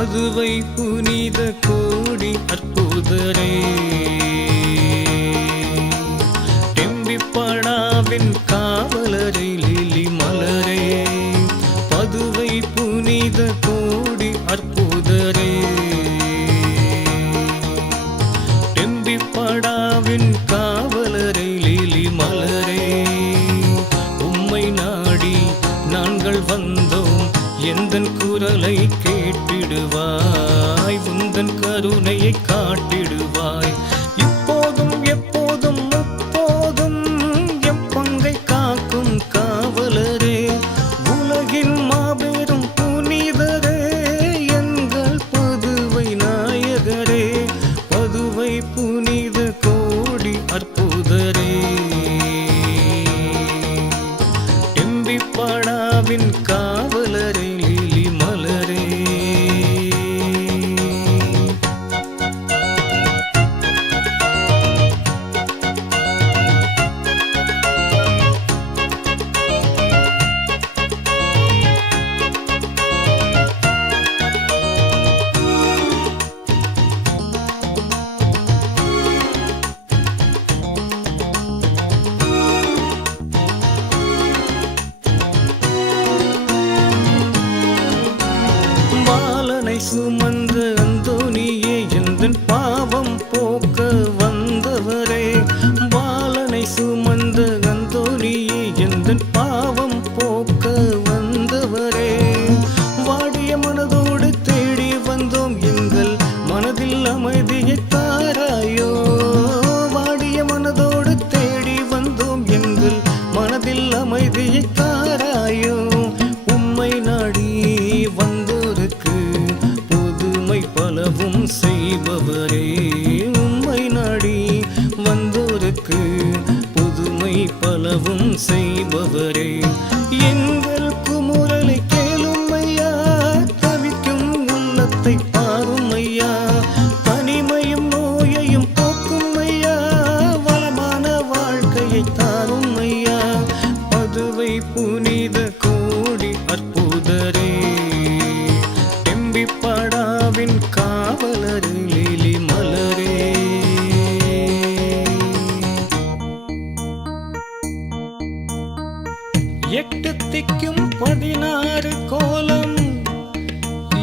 பதுவை புனித கோடி அற்புதரே டெம்பிப்படாவின் காவலரை லிலி மலரே பதுவை புனித கோடி அற்புதரே டெம்பிப்படாவின் காவலரை லிலி மலரே உம்மை நாடி நாங்கள் வந்தோம் எந்தன் குரலை கேட்டிடுவாய் உந்தன் கருணையை காட்டிடுவாய் இப்போதும் எப்போதும் முப்போதும் எம் பங்கை காக்கும் காவலரே உலகின் மாபெரும் புனிதரே எங்கள் பதுவை நாயகரே பதுவை புனித கோடி அற்புதரே டெம்பிப்படாவின் காவலரே லிலி மலரே பாலனை சுமந்த அந்தோனியே எந்தன் பாவம் போக்க வந்தவரே பாலனை சுமந்த அந்தோனியே எந்தன் பாவம் போக்க வந்தவரே வாடிய மனதோடு தேடி வந்தோம் எங்கள் மனதில் அமைதியை தாராயோ வாடிய மனதோடு தேடி வந்தோம் எங்கள் மனதில் அமைதியை தாராயோ உம்மை நாடி வந்தோருக்கு புதுமை பலவும் செய்பவரே உம்மை நாடி வந்தோருக்கு புதுமை பலவும் செய்பவரே எங்கள் குமுறலை கேளும் ஐயா தவிக்கும் உள்ளத்தை பாரும் ஐயா தனிமையும் நோயையும் போக்கும் ஐயா வளமான வாழ்க்கையை தாரும் ஐயா பதுவை புனித கோடி அற்புதரே டெம்பிப்படாவின் காவலரே லிலி மலரே எட்டு திக்கும் 16 கோலம்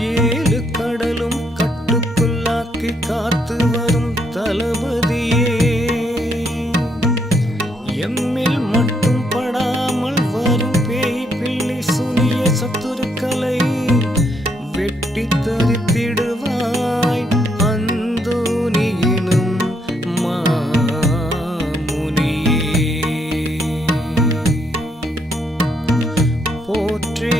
7 கடலும் கட்டுக்குள்ளாக்கி காத்து வரும் தளபதியே எம்மில் மட்டும் படாமல் வரும் பேய் பிள்ளை சுனிய சத்துருக்களை வெட்டி தரித்திடுவாய் அந்தோனியினும் மாமுனியே போற்றே